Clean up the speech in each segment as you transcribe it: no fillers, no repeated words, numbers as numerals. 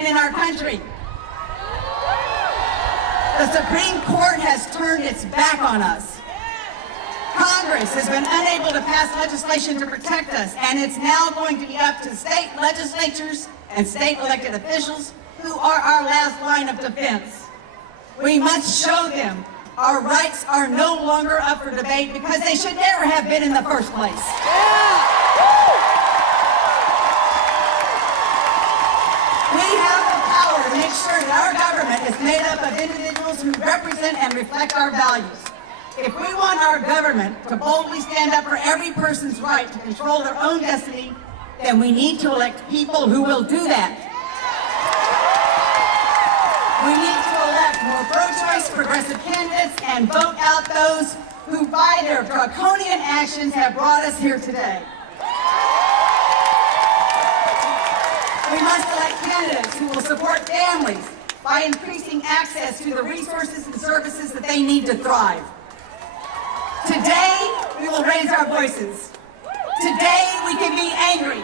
in our country. The Supreme Court has turned its back on us. Congress has been unable to pass legislation to protect us, and it's now going to be up to state legislatures and state elected officials who are our last line of defense. We must show them our rights are no longer up for debate because they should never have been in the first place. We have the power to make sure that our government is made up of individuals who represent and reflect our values. If we want our government to boldly stand up for every person's right to control their own destiny, then we need to elect people who will do that. We need to elect more pro-choice progressive candidates and vote out those who, by their draconian actions, have brought us here today. We must elect candidates who will support families by increasing access to the resources and services that they need to thrive. Today, we will raise our voices. Today, we can be angry.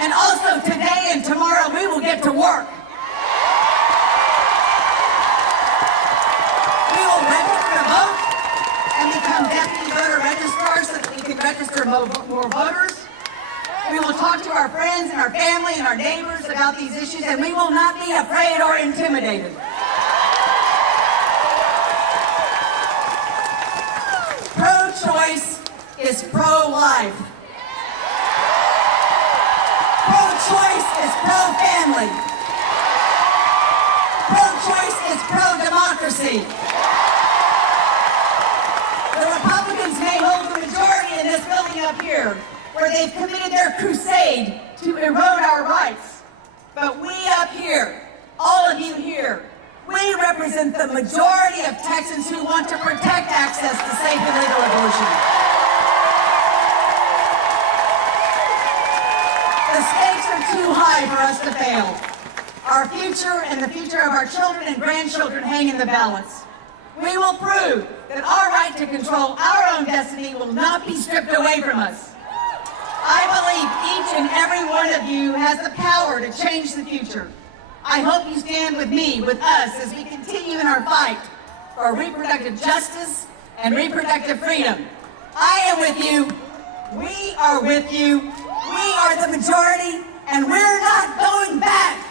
And also today and tomorrow, we will get to work. We will register to vote and become deputy voter registrars so that we can register more voters. We will talk to our friends and our family and our neighbors about these issues, and we will not be afraid or intimidated. Pro-choice is pro-life. Pro-choice is pro-family. Pro-choice is pro-democracy. The Republicans may hold the majority in this building up here, where they've committed their crusade to erode our rights. But we up here, all of you here, we represent the majority of Texans who want to protect access to safe and legal abortion. The stakes are too high for us to fail. Our future and the future of our children and grandchildren hang in the balance. We will prove that our right to control our own destiny will not be stripped away from us. I believe each and every one of you has the power to change the future. I hope you stand with me, with us, as we continue in our fight for reproductive justice and reproductive freedom. I am with you. We are with you. We are the majority, and we're not going back.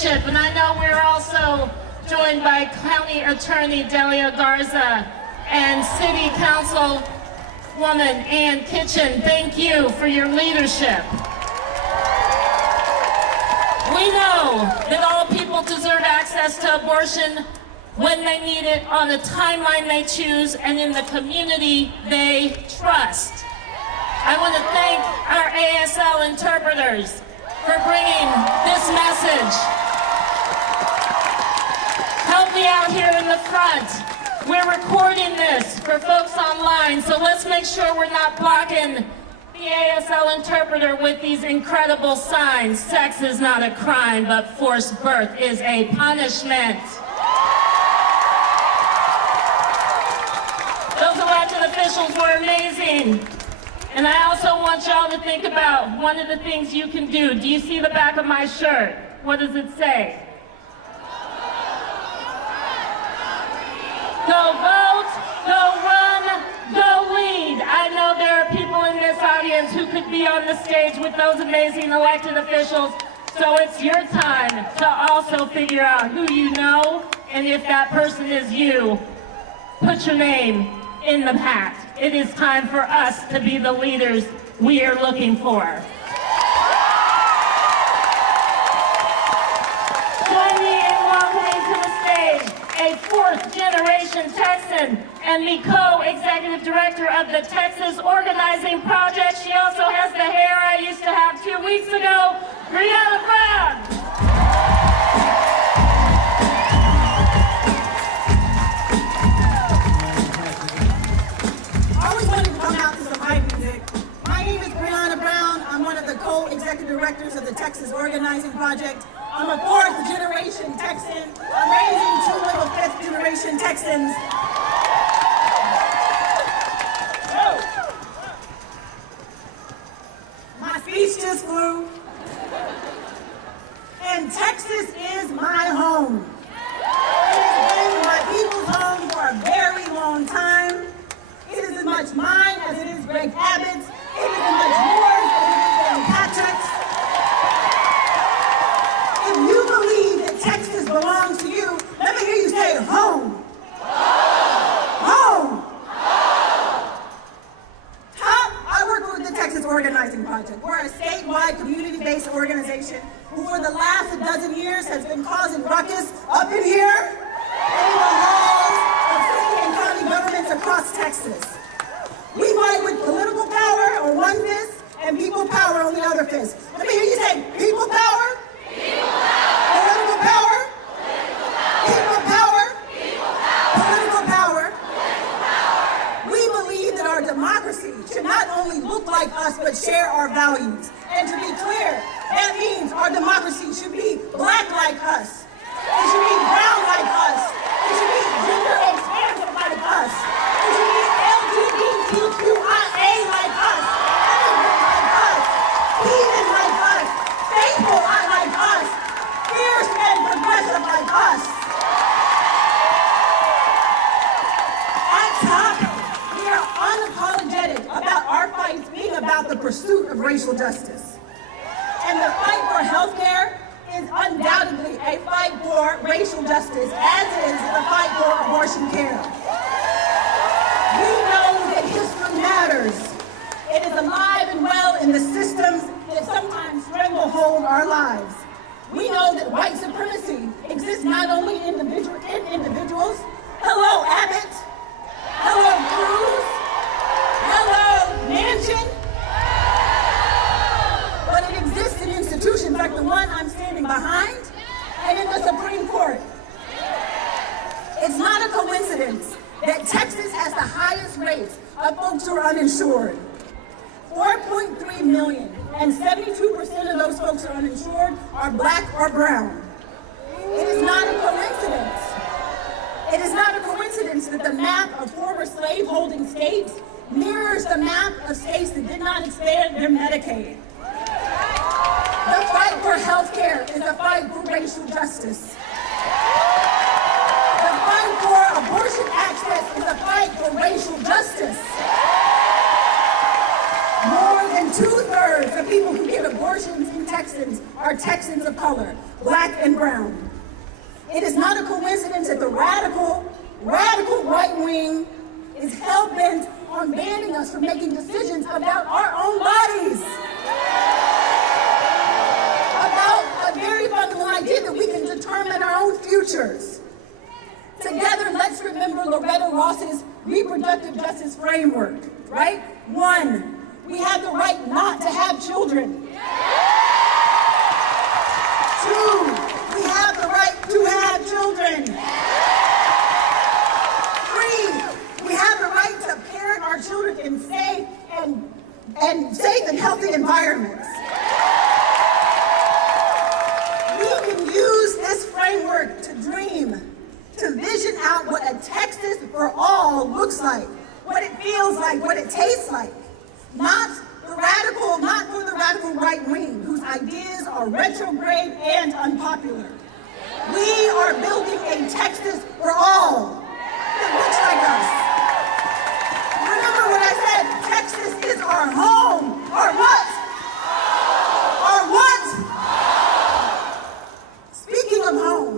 And I know we're also joined by County Attorney Delia Garza and City Councilwoman Ann Kitchen. Thank you for your leadership. We know that all people deserve access to abortion when they need it, on the timeline they choose, and in the community they trust. I want to thank our ASL interpreters for bringing this message. Help me out here in the front. We're recording this for folks online, so let's make sure we're not blocking the ASL interpreter with these incredible signs. Sex is not a crime, but forced birth is a punishment. Those elected officials were amazing. And I also want y'all to think about one of the things you can do. Do you see the back of my shirt? What does it say? Go vote, go run, go lead. I know there are people in this audience who could be on the stage with those amazing elected officials. So it's your time to also figure out who you know, and if that person is you, put your name in the hat. It is time for us to be the leaders we are looking for. Join me in welcoming to the stage a fourth-generation Texan and the co-executive director of the Texas Organizing Project. She also has the hair I used to have 2 weeks ago, Brianna Brown. directors of the Texas Organizing Project. I'm a fourth-generation Texan. I'm raising two little fifth-generation Texans. My speech just flew. And Texas is my home. It has been my people's home for a very long time. It is as much mine as it is Greg Abbott's. It is as much yours as it is Dan Patrick's. If you believe that Texas belongs to you, let me hear you say home. Home. I work with the Texas Organizing Project. We're a statewide community-based organization who for the last 12 years has been causing ruckus up in here and in the halls of city and county governments across Texas. We fight with political power on one fist and people power on the other fist. Let me hear you say people power, political power, people power, political power. We believe that our democracy should not only look like us but share our values. And to be clear, that means our democracy should be black like us. It should be brown like us. It should be gender expansive like us. It should be LGBTQIA like us. Immigrant like us. Heathen like us. Faithful like us. Fierce and progressive like us. At top, we are unapologetic about our fights being about the pursuit of racial justice. And the fight for health care is undoubtedly a fight for racial justice, as is the fight for abortion care. We know that history matters. It is alive and well in the systems that sometimes stranglehold our lives. We know that white supremacy exists not only in individuals. Hello, Abbott. Hello, Cruz. Hello, Manchin. But it exists in institutions like the one I'm standing behind and in the Supreme Court. It's not a coincidence that Texas has the highest rates of folks who are uninsured. 4.3 million, and 72% of those folks who are uninsured are black or brown. It is not a coincidence. It is not a coincidence that the map of former slave-holding states mirrors the map of states that did not expand their Medicaid. The fight for health care is a fight for racial justice. The fight for abortion access is a fight for racial justice. More than 2/3 of people who get abortions in Texas are Texans of color, black and brown. It is not a coincidence that the radical right wing is hell-bent on banning us from making decisions about our own bodies. About a very fundamental idea that we can determine our own futures. Together, let's remember Loretta Ross's reproductive justice framework, right? 1, we have the right not to have children. 2, we have the right to have children. 3, we have the right to parent our children in safe and healthy environments. We can use this framework to dream, to vision out what a Texas for all looks like, what it feels like, what it tastes like. Not for the radical right wing, whose ideas are retrograde and unpopular. We are building a Texas for all that looks like us. Remember what I said, Texas is our home. Our what? Our what? Speaking of home,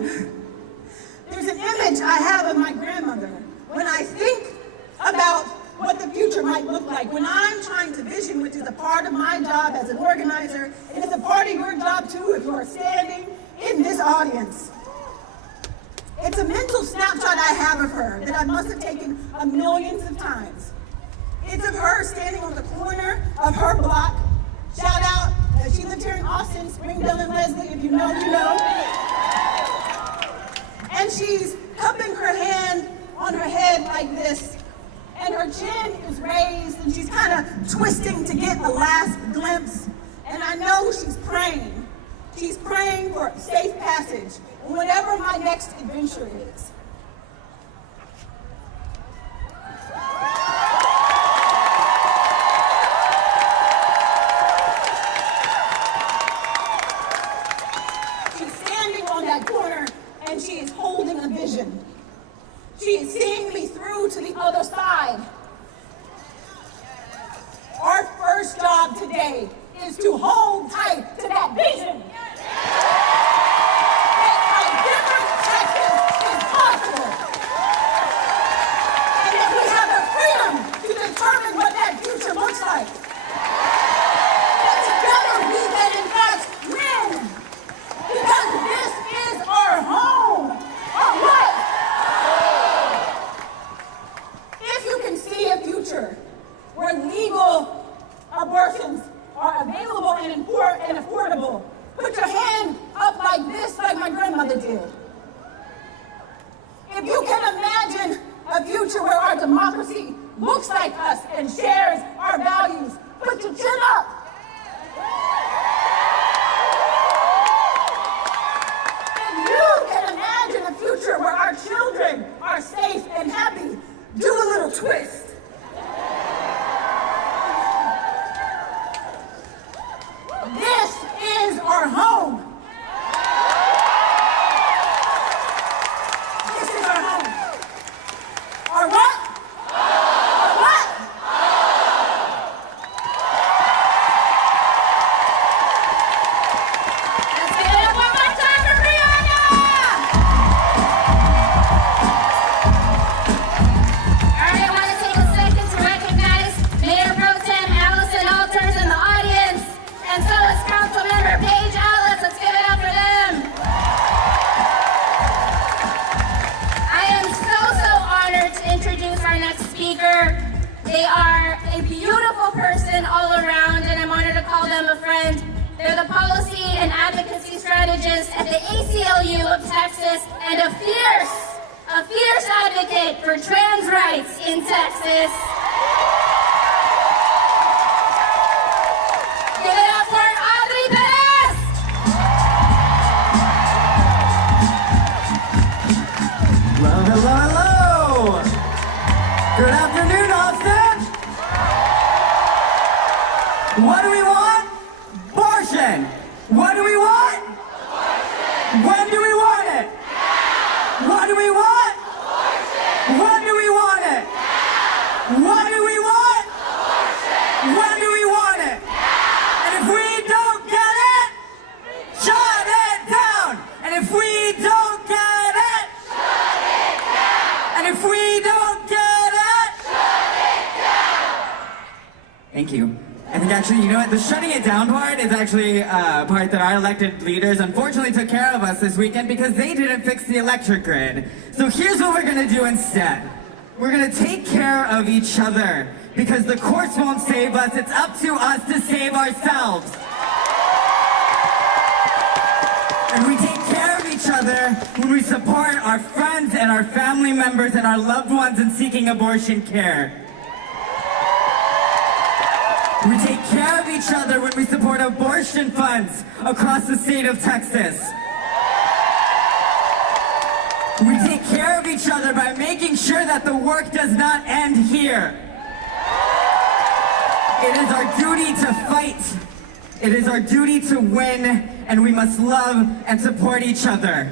there's an image I have of my grandmother when I think about what the future might look like. When I'm trying to vision, which is a part of my job as an organizer, and it's a part of your job too if you're standing in this audience. It's a mental snapshot I have of her that I must have taken millions of times. It's of her standing on the corner of her block. Shout out, she lived here in Austin, Springdale and Leslie, if you know, you know. And she's cupping her hand on her head like this, and her chin is raised, and she's kind of twisting to get a last glimpse. And I know she's praying. She's praying for safe passage in whatever my next adventure is. She's standing on that corner and she is holding a vision. She is seeing me through to the other side. Our first job today is to hold tight to that vision. That a different Texas is possible. And that we have the freedom to determine what that future looks like. That together we can in fact win. Because this is our home. Our what? If you can see a future where legal abortions are available and affordable, put your hand up like this, like my grandmother did. If you can imagine a future where our democracy looks like us and shares our values, put your chin up. If you can imagine a future where our children are safe and happy, do a little twist. This is our home. This is our home. Our what? Our what? Let's give it up one more time for Brianna! All right, I want to take a second to recognize Mayor Pro Tem Allison Alters in the audience. And so is Councilmember Paige Alice. Let's give it up for them. I am so honored to introduce our next speaker. They are a beautiful person all around, and I'm honored to call them a friend. They're the policy and advocacy strategist at the ACLU of Texas and a fierce advocate for trans rights in Texas. Give it up for Audrey Perez! Hello. Good afternoon, Austin. What do we want? Abortion. What do we want? Abortion. When do we want it? Now. What do we want? Abortion. When do we want it? Now. What do we want? Abortion. When do we want it? Now. And if we don't get it, shut it down. And if we don't get it, shut it down. And if we don't get it, shut it down. Thank you. I think actually, you know what, the shutting it down part is actually a part that our elected leaders unfortunately took care of us this weekend because they didn't fix the electric grid. So here's what we're gonna do instead. We're gonna take care of each other because the courts won't save us, it's up to us to save ourselves. And we take care of each other when we support our friends and our family members and our loved ones in seeking abortion care. We take care of each other when we support abortion funds across the state of Texas. We take care of each other by making sure that the work does not end here. It is our duty to fight. It is our duty to win, and we must love and support each other.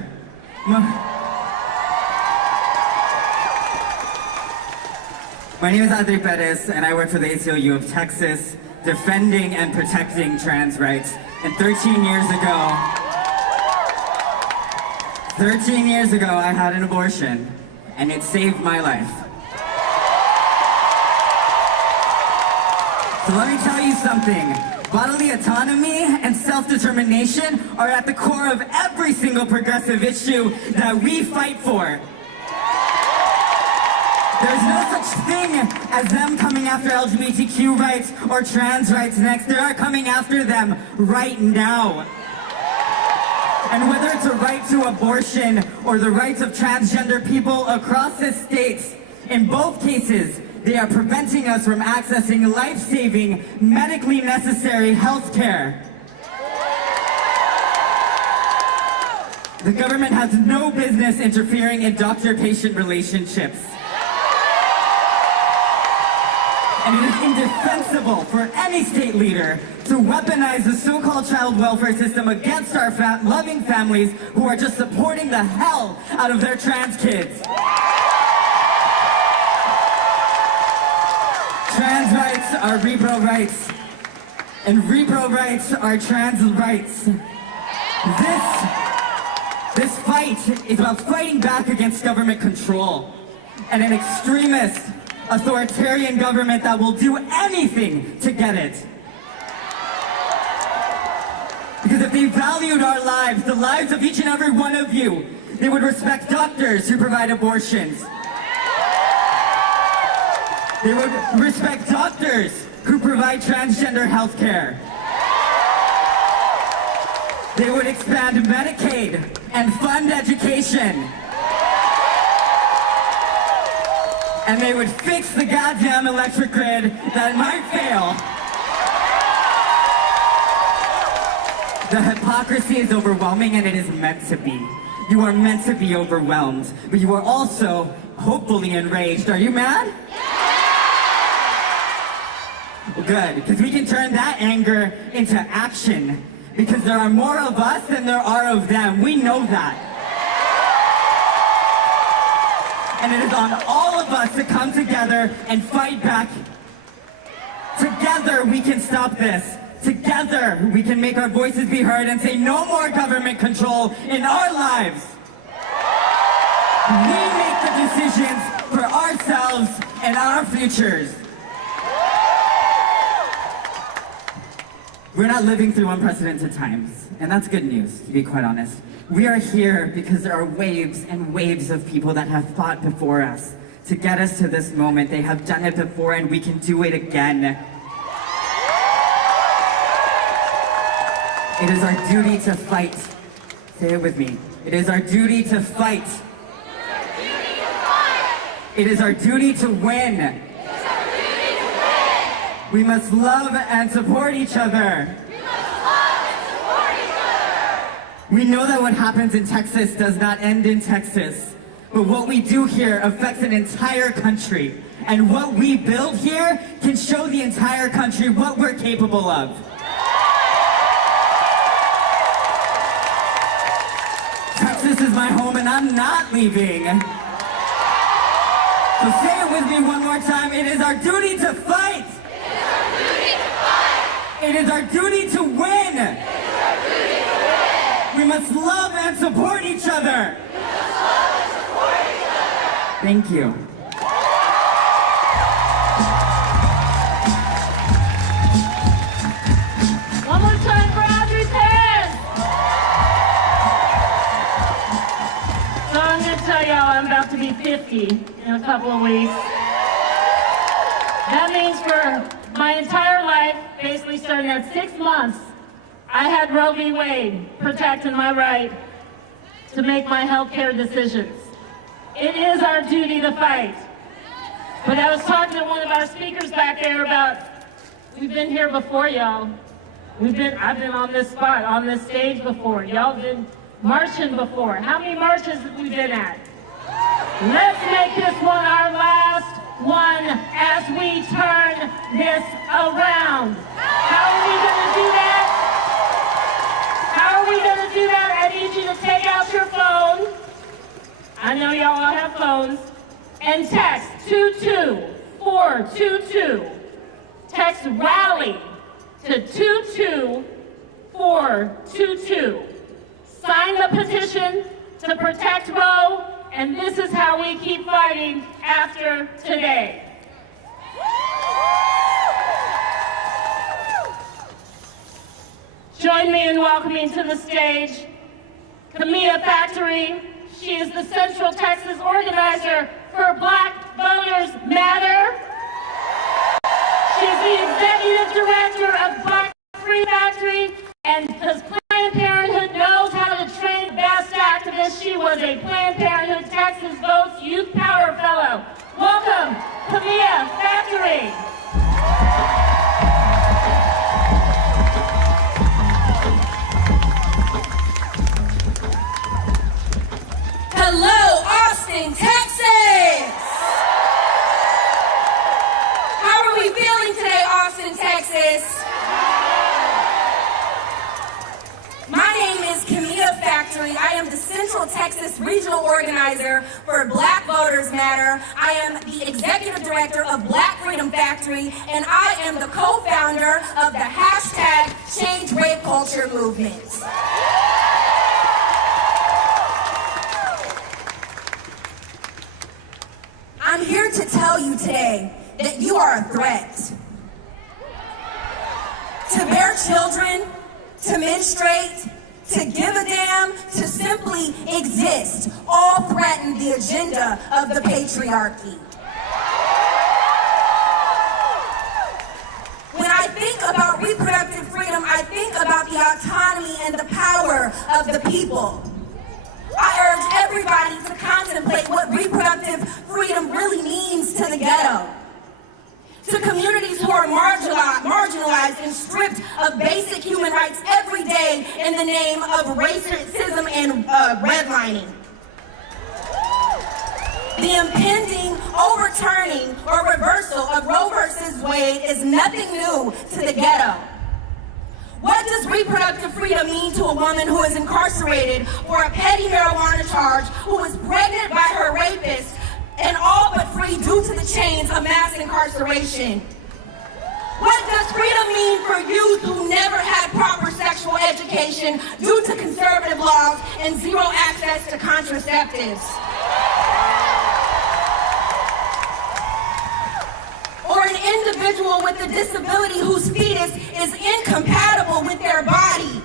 My name is Audrey Perez, and I work for the ACLU of Texas, defending and protecting trans rights. And 13 years ago, I had an abortion, and it saved my life. So let me tell you something. Bodily autonomy and self-determination are at the core of every single progressive issue that we fight for. There's no such thing as them coming after LGBTQ rights or trans rights next. They are coming after them right now. And whether it's a right to abortion or the rights of transgender people across the states, in both cases, they are preventing us from accessing life-saving, medically necessary health care. The government has no business interfering in doctor-patient relationships. And it is indefensible for any state leader to weaponize the so-called child welfare system against our loving families who are just supporting the hell out of their trans kids. Trans rights are repro rights, and repro rights are trans rights. This fight is about fighting back against government control and an extremist, authoritarian government that will do anything to get it. Because if they valued our lives, the lives of each and every one of you, they would respect doctors who provide abortions. They would respect doctors who provide transgender health care. They would expand Medicaid and fund education. And they would fix the goddamn electric grid that might fail. The hypocrisy is overwhelming, and it is meant to be. You are meant to be overwhelmed, but you are also hopefully enraged. Are you mad? Good, because we can turn that anger into action, because there are more of us than there are of them. We know that. And it is on all of us to come together and fight back. Together we can stop this. Together we can make our voices be heard and say no more government control in our lives. We make the decisions for ourselves and our futures. We're not living through unprecedented times, and that's good news, to be quite honest. We are here because there are waves and waves of people that have fought before us to get us to this moment. They have done it before, and we can do it again. It is our duty to fight. Say it with me. It is our duty to fight. It is our duty to win. We must love and support each other. We know that what happens in Texas does not end in Texas, but what we do here affects an entire country. And what we build here can show the entire country what we're capable of. Texas is my home and I'm not leaving. So say it with me one more time. It is our duty to fight. It is our duty to win. We must love and support each other. Thank you. One more time for Audrey's hands. So I'm going to tell y'all I'm about to be 50 in a couple of weeks. That means for my entire life, basically starting at 6 months, I had Roe v. Wade protecting my right to make my health care decisions. It is our duty to fight. But I was talking to one of our speakers back there about, we've been here before, y'all. I've been on this spot, on this stage before. Y'all been marching before. How many marches have we been at? Let's make this one our last one as we turn this around. How are we going to do that? How are we going to do that? I need you to take out your phone. I know y'all all have phones. And text 22422. Text RALLY to 22422. Sign the petition to protect Roe, and this is how we keep fighting after today. Join me in welcoming to the stage Camilla Factory. She is the Central Texas organizer for Black Voters Matter. She's the executive director of Black Free Factory, and because Planned Parenthood knows how to train the best activists, she was a Planned Parenthood Texas Votes Youth Power Fellow. Welcome, Camilla Factory. Matter. I am the executive director of Black Freedom Factory, and I am the co-founder of the hashtag Change Rape Culture movement. I'm here to tell you today that you are a threat. To bear children, to menstruate, to give a damn, to simply exist, all threaten the agenda of the patriarchy. When I think about reproductive freedom, I think about the autonomy and the power of the people. I urge everybody to contemplate what reproductive freedom really means to the ghetto. To communities who are marginalized and stripped of basic human rights every day in the name of racism and redlining. The impending overturning or reversal of Roe versus Wade is nothing new to the ghetto. What does reproductive freedom mean to a woman who is incarcerated for a petty marijuana charge, who is pregnant by her rapist, and all but free due to the chains of mass incarceration? What does freedom mean for youth who never had proper sexual education due to conservative laws and zero access to contraceptives? Or an individual with a disability whose fetus is incompatible with their body?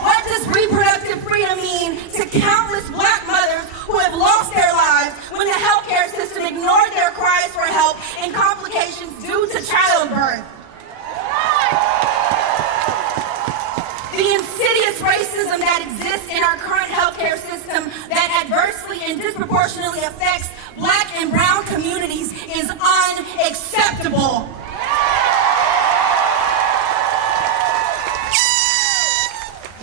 What does reproductive freedom mean to countless Black mothers who have lost their lives when the healthcare system ignored their cries for help and complications due to childbirth? The insidious racism that exists in our current healthcare system that adversely and disproportionately affects Black and brown communities is unacceptable.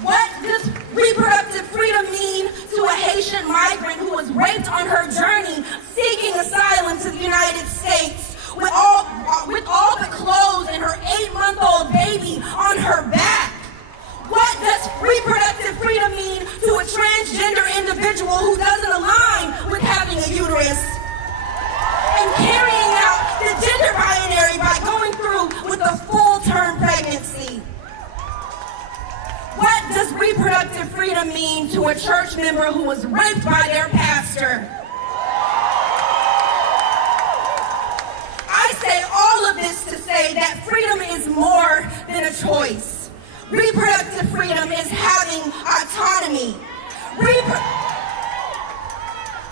What does reproductive freedom mean to a Haitian migrant who was raped on her journey seeking asylum to the United States with all the clothes and her 8-month-old baby on her back? What does reproductive freedom mean to a transgender individual who doesn't align with having a uterus and carrying out the gender binary by going through with a full-term pregnancy? What does reproductive freedom mean to a church member who was raped by their pastor? I say all of this to say that freedom is more than a choice. Reproductive freedom is having autonomy.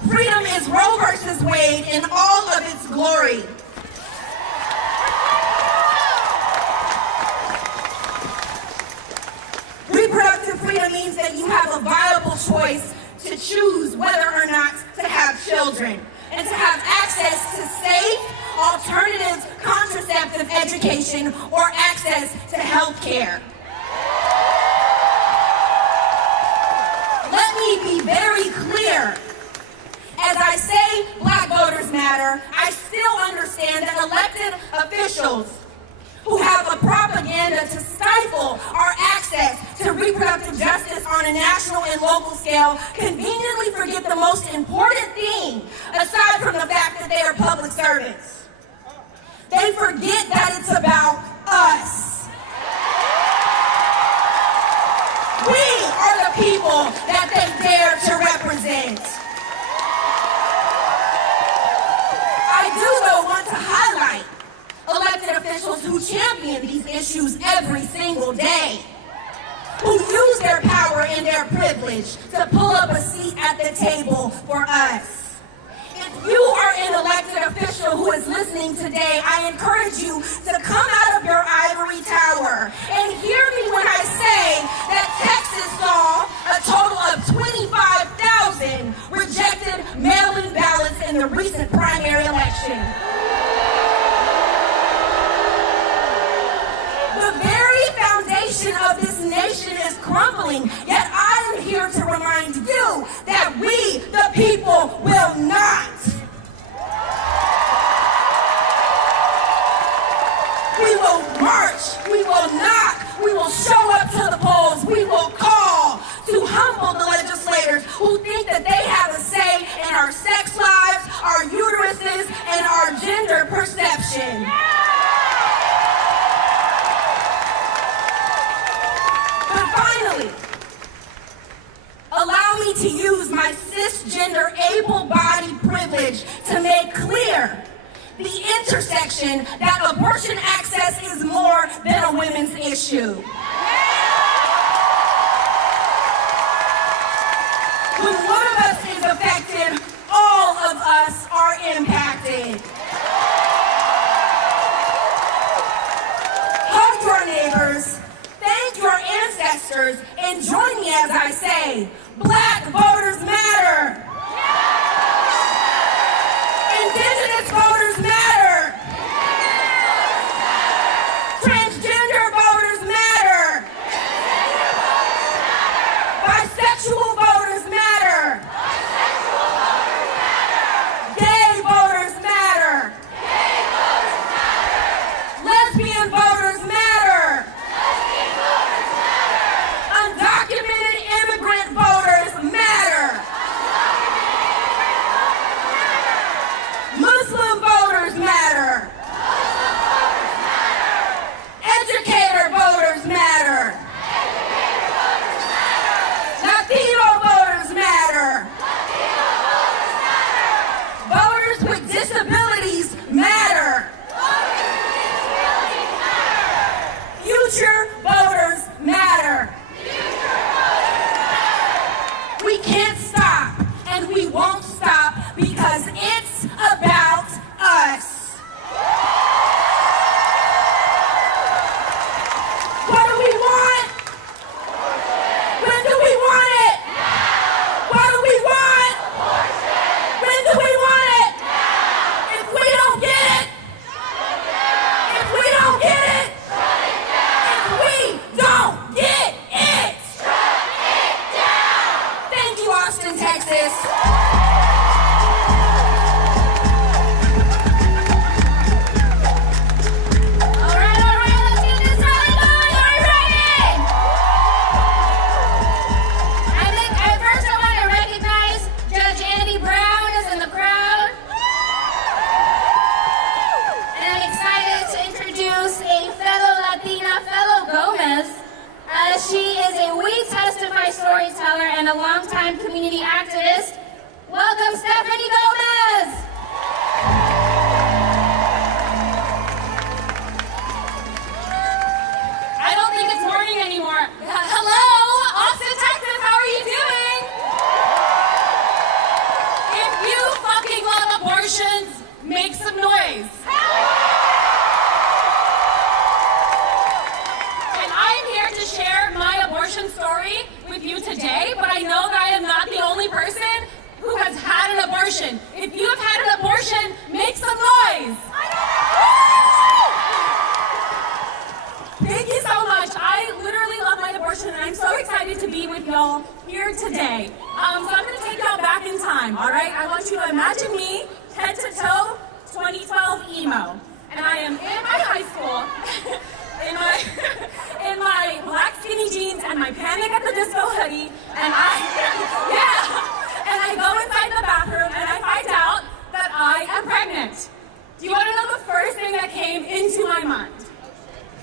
Freedom is Roe versus Wade in all of its glory. Reproductive freedom means that you have a viable choice to choose whether or not to have children and to have access to safe, alternative contraceptive education or access to health care. Let me be very clear. As I say Black voters matter, I still understand that elected officials who have a propaganda to stifle our access to reproductive justice on a national and local scale conveniently forget the most important thing, aside from the fact that they are public servants. They forget that it's about us. We are the people that they dare to represent. I do, though, want to highlight elected officials who champion these issues every single day, who use their power and their privilege to pull up a seat at the table for us. If you are an elected official who is listening today, I encourage you to come out of your ivory tower and hear me when I say that Texas saw a total of 25,000 rejected mail-in ballots in the recent primary election. The very foundation of this nation is crumbling, yet I am here to remind you that we, the people, will not. We will march, we will knock, we will show up to the polls, we will call to humble the legislators who think that they have able-bodied privilege to make clear the intersection that abortion access is more than a women's issue. When one of us is affected, all of us are impacted. Hug your neighbors, thank your ancestors, and join me as I say, Black voters matter. Indigenous voters matter. Transgender voters matter. Bisexual voters matter. Gay voters matter. Lesbian voters matter. Undocumented immigrant voters matter. Muslim voters matter. Educator voters matter. Latino voters matter. Voters with disabilities matter. Future voters matter. We can't stop, and we won't stop, because it's about us. What do we want? When do we want it? What do we want? When do we want it? If we don't get it, if we don't get it, if we don't get it, thank you, Austin, Texas. All right, let's get this rally going. Are you ready? First I want to recognize Judge Andy Brown is in the crowd. And I'm excited to introduce a fellow Latina, fellow Gomez. She is a We Testify storyteller and a longtime community activist. Welcome, Stephanie Gomez. I don't think it's morning anymore. Hello, Austin, Texas, how are you doing? If you fucking love abortions, make some noise. And I'm here to share my abortion story with you today, but I know that I am not the only person who has had an abortion. If you have had an abortion, make some noise. Thank you so much. I literally love my abortion, and I'm so excited to be with y'all here today. So I'm going to take y'all back in time, all right? I want you to imagine me, head to toe, 2012 emo. And I am in my high school, in my black skinny jeans and my Panic at the Disco hoodie, and I go inside the bathroom, and I find out that I am pregnant. Do you want to know the first thing that came into my mind?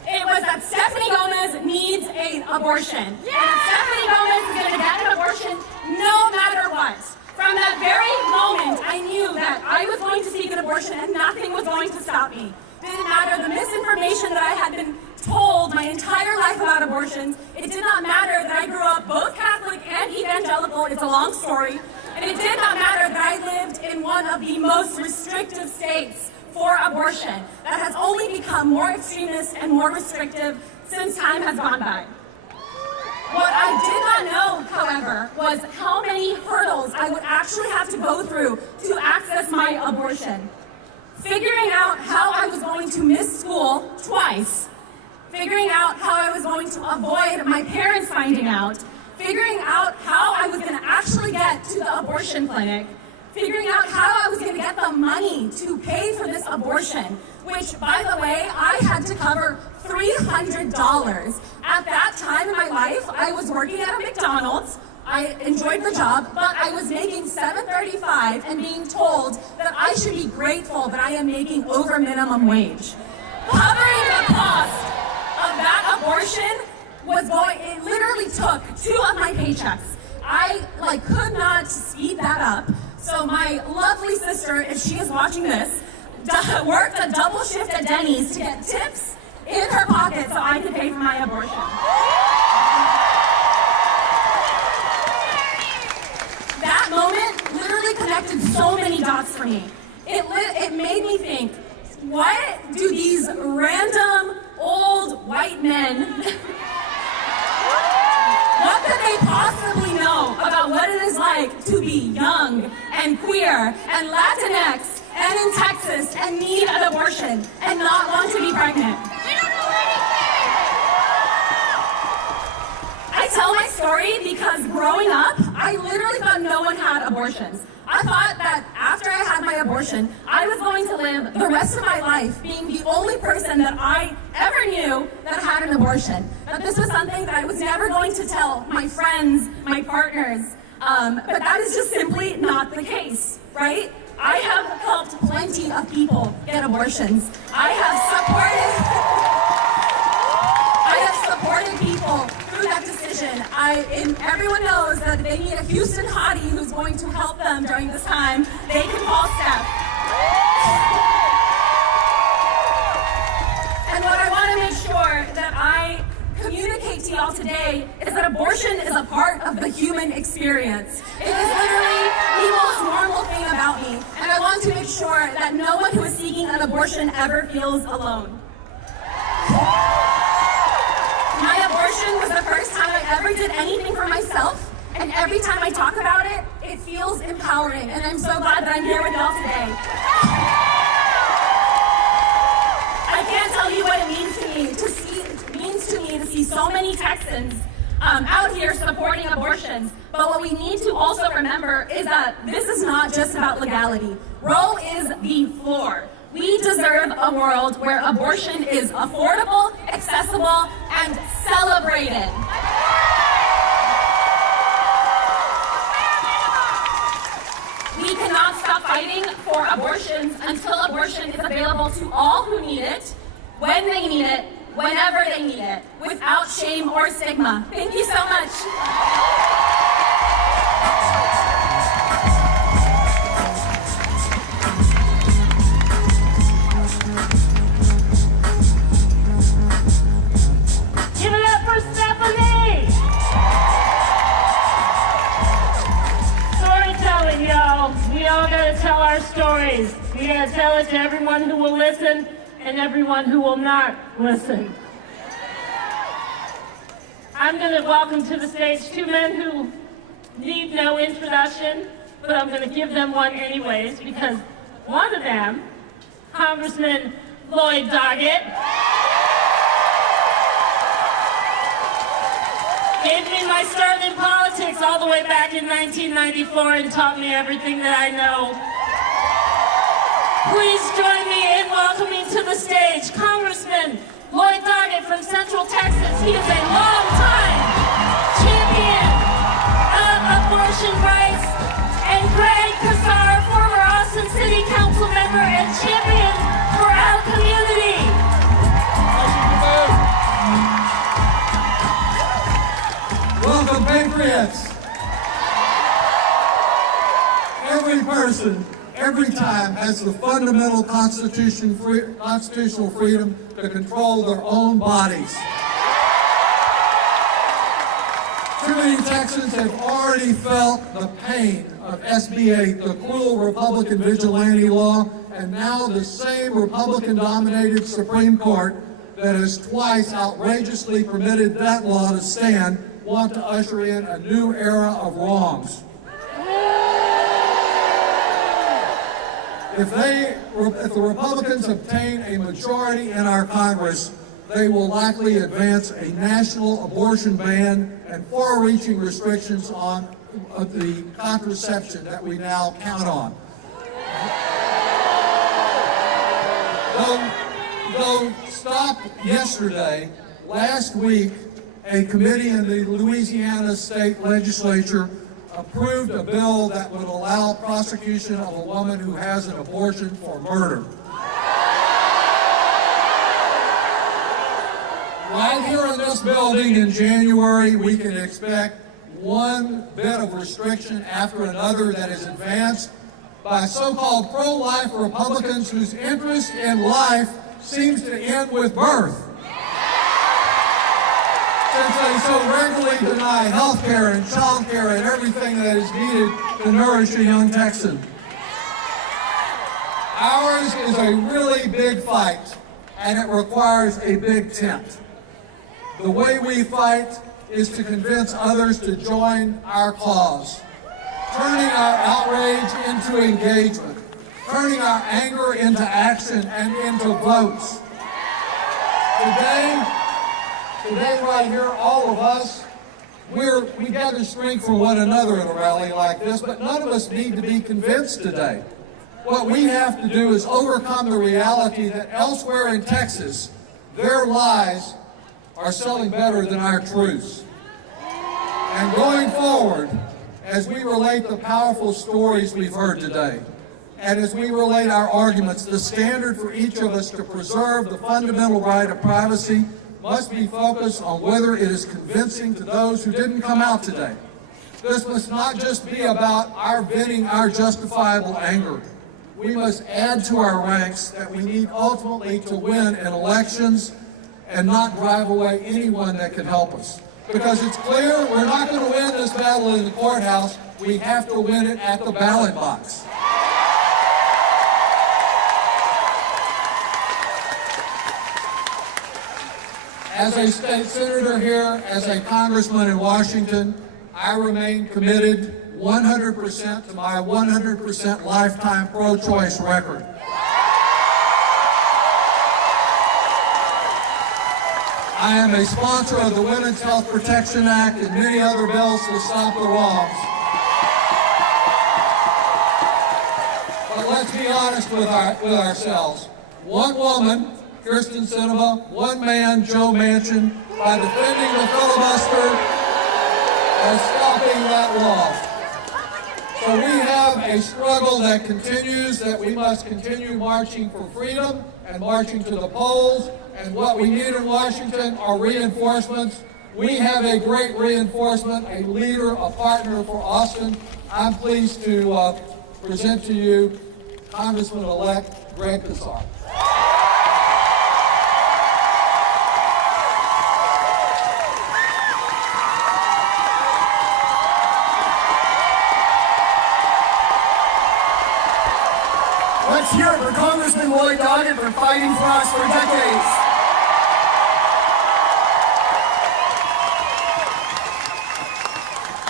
It was that Stephanie Gomez needs an abortion. Yeah! And Stephanie Gomez is going to get an abortion no matter what. From that very moment, I knew that I was going to seek an abortion and nothing was going to stop me. It didn't matter the misinformation that I had been told my entire life about abortions. It did not matter that I grew up both Catholic and evangelical. It's a long story. And it did not matter that I lived in one of the most restrictive states for abortion that has only become more extremist and more restrictive since time has gone by. What I did not know, however, was how many hurdles I would actually have to go through to access my abortion. Figuring out how I was going to miss school twice, figuring out how I was going to avoid my parents finding out, figuring out how I was going to actually get to the abortion clinic, figuring out how I was going to get the money to pay for this abortion, which, by the way, I had to cover $300. At that time in my life, I was working at a McDonald's. I enjoyed the job, but I was making $7.35 and being told that I should be grateful that I am making over minimum wage. Covering the cost of that abortion it literally took 2 of my paychecks. I could not speed that up. So my sister, if she is watching this, worked a double shift at Denny's to get tips in her pocket so I could pay for my abortion. That moment literally connected so many dots for me. It made me think, what do these random old white men, what could they possibly know about what it is like to be young and queer and Latinx and in Texas and need an abortion and not want to be pregnant? We don't know anything! I tell my story because growing up, I literally thought no one had abortions. I thought that after I had my abortion, I was going to live the rest of my life being the only person that I ever knew that had an abortion. That this was something that I was never going to tell my friends, my partners. But that is just simply not the case, right? I have helped plenty of people get abortions. I have supported people through that decision. And everyone knows that if they need a Houston hottie who's going to help them during this time, they can call Steph. And what I want to make sure that I communicate to y'all today is that abortion is a part of the human experience. It is literally the most normal thing about me, and I want to make sure that no one who is seeking an abortion ever feels alone. My abortion was the first time I ever did anything for myself, and every time I talk about it, it feels empowering, and I'm so glad that I'm here with y'all today. I can't tell you what it means to me to see so many Texans out here supporting abortions. But what we need to also remember is that this is not just about legality. Roe is the floor. We deserve a world where abortion is affordable, accessible, and celebrated. We cannot stop fighting for abortions until abortion is available to all who need it, when they need it, whenever they need it, without shame or stigma. Thank you so much. Give it up for Stephanie! Storytelling, y'all. We all gotta tell our stories. We gotta tell it to everyone who will listen and everyone who will not listen. I'm gonna welcome to the stage two men who need no introduction, but I'm gonna give them one anyways, because one of them, Congressman Lloyd Doggett, gave me my start in politics all the way back in 1994 and taught me everything that I know. Please join me in welcoming to the stage Congressman Lloyd Doggett from Central Texas. He is a long-time champion of abortion rights, and Greg Kassar, former Austin City Council member and champion for our community. Welcome, Patriots! Every person, every time, has the fundamental constitutional freedom to control their own bodies. Too many Texans have already felt the pain of SB 8, the cruel Republican vigilante law, and now the same Republican-dominated Supreme Court that has twice outrageously permitted that law to stand want to usher in a new era of wrongs. If the Republicans obtain a majority in our Congress, they will likely advance a national abortion ban and far-reaching restrictions on the contraception that we now count on. Though stopped yesterday, last week, a committee in the Louisiana State Legislature approved a bill that would allow prosecution of a woman who has an abortion for murder. Right here in this building in January, we can expect one bit of restriction after another that is advanced by so-called pro-life Republicans whose interest in life seems to end with birth, since they so regularly deny health care and child care and everything that is needed to nourish a young Texan. Ours is a really big fight, and it requires a big tent. The way we fight is to convince others to join our cause, turning our outrage into engagement, turning our anger into action and into votes. Today right here, all of us, we gather strength from one another at a rally like this, but none of us need to be convinced today. What we have to do is overcome the reality that elsewhere in Texas, their lies are selling better than our truths. And going forward, as we relate the powerful stories we've heard today, and as we relate our arguments, the standard for each of us to preserve the fundamental right of privacy must be focused on whether it is convincing to those who didn't come out today. This must not just be about our venting our justifiable anger. We must add to our ranks that we need ultimately to win in elections and not drive away anyone that can help us. Because it's clear we're not going to win this battle in the courthouse. We have to win it at the ballot box. As a state senator here, as a congressman in Washington, I remain committed 100% to my 100% lifetime pro-choice record. I am a sponsor of the Women's Health Protection Act and many other bills to stop the wrongs. But let's be honest with ourselves. One woman, Kirsten Sinema, one man, Joe Manchin, by defending the filibuster, are stopping that law. So we have a struggle that continues, that we must continue marching for freedom and marching to the polls. And what we need in Washington are reinforcements. We have a great reinforcement, a leader, a partner for Austin. I'm pleased to present to you Congressman-elect Greg Casar. Let's hear it for Congressman Lloyd Doggett for fighting for us for decades.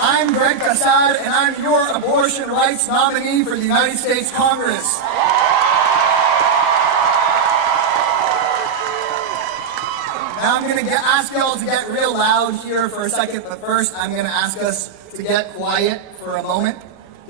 I'm Greg Casar, and I'm your abortion rights nominee for the United States Congress. Now I'm going to ask y'all to get real loud here for a second, but first I'm going to ask us to get quiet for a moment,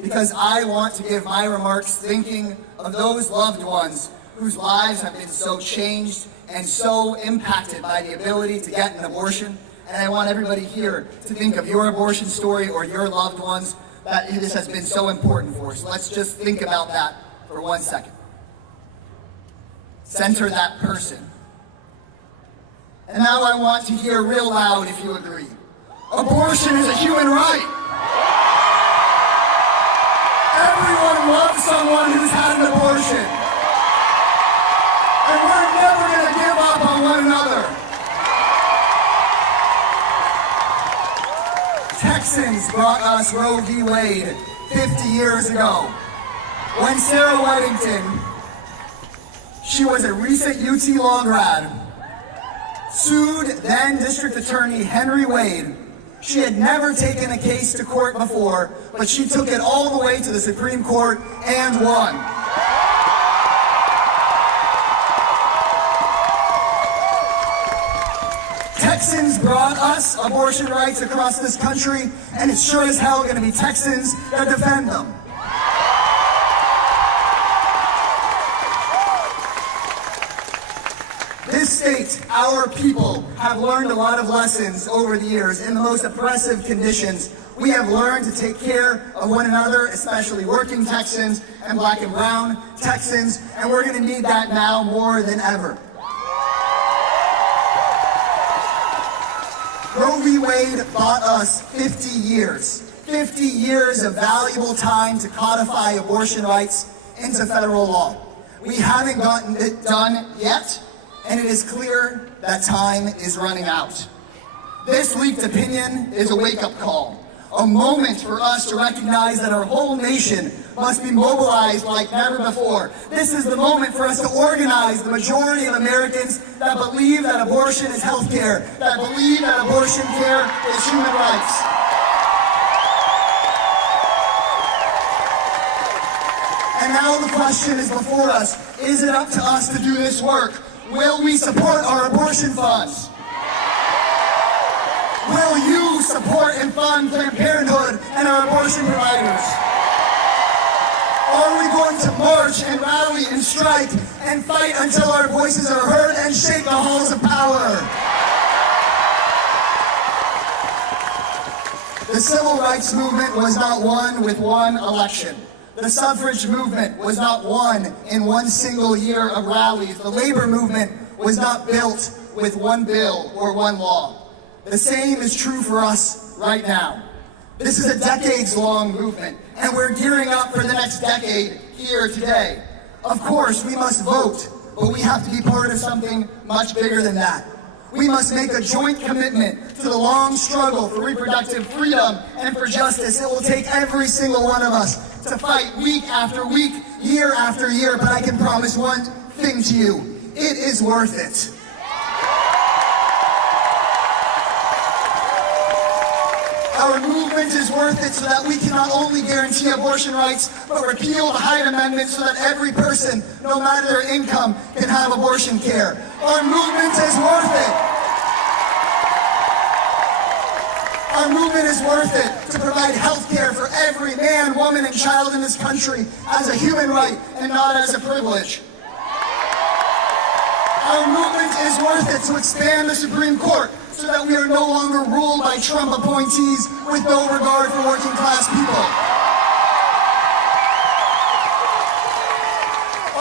because I want to give my remarks thinking of those loved ones whose lives have been so changed and so impacted by the ability to get an abortion. And I want everybody here to think of your abortion story or your loved ones, that this has been so important for. So let's just think about that for 1 second. Center that person. And now I want to hear real loud if you agree. Abortion is a human right. Everyone loves someone who's had an abortion. And we're never going to give up on one another. Texans brought us Roe v. Wade 50 years ago. When Sarah Weddington, she was a recent UT Law grad, sued then District Attorney Henry Wade. She had never taken a case to court before, but she took it all the way to the Supreme Court and won. Texans brought us abortion rights across this country, and it's sure as hell going to be Texans that defend them. This state, our people, have learned a lot of lessons over the years in the most oppressive conditions. We have learned to take care of one another, especially working Texans and black and brown Texans, and we're going to need that now more than ever. Roe v. Wade bought us 50 years. 50 years of valuable time to codify abortion rights into federal law. We haven't gotten it done yet, and it is clear that time is running out. This leaked opinion is a wake-up call, a moment for us to recognize that our whole nation must be mobilized like never before. This is the moment for us to organize the majority of Americans that believe that abortion is health care, that believe that abortion care is human rights. And now the question is before us. Is it up to us to do this work? Will we support our abortion funds? Will you support and fund Planned Parenthood and our abortion providers? Are we going to march and rally and strike and fight until our voices are heard and shake the halls of power? The civil rights movement was not won with one election. The suffrage movement was not won in one single year of rallies. The labor movement was not built with one bill or one law. The same is true for us right now. This is a decades-long movement, and we're gearing up for the next decade here today. Of course, we must vote, but we have to be part of something much bigger than that. We must make a joint commitment to the long struggle for reproductive freedom and for justice. It will take every single one of us to fight week after week, year after year, but I can promise one thing to you: it is worth it. Our movement is worth it so that we can not only guarantee abortion rights, but repeal the Hyde Amendment so that every person, no matter their income, can have abortion care. Our movement is worth it. Our movement is worth it to provide health care for every man, woman, and child in this country as a human right and not as a privilege. Our movement is worth it to expand the Supreme Court so that we are no longer ruled by Trump appointees with no regard for working class people.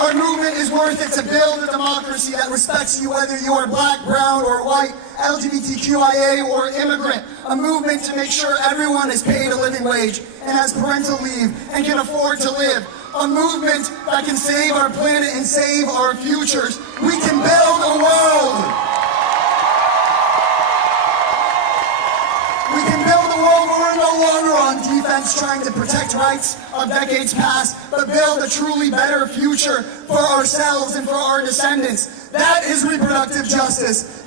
Our movement is worth it to build a democracy that respects you whether you are black, brown, or white, LGBTQIA, or immigrant. A movement to make sure everyone is paid a living wage and has parental leave and can afford to live. A movement that can save our planet and save our futures. We can build a world. We can build a world where we're no longer on defense trying to protect rights of decades past, but build a truly better future for ourselves and for our descendants. That is reproductive justice.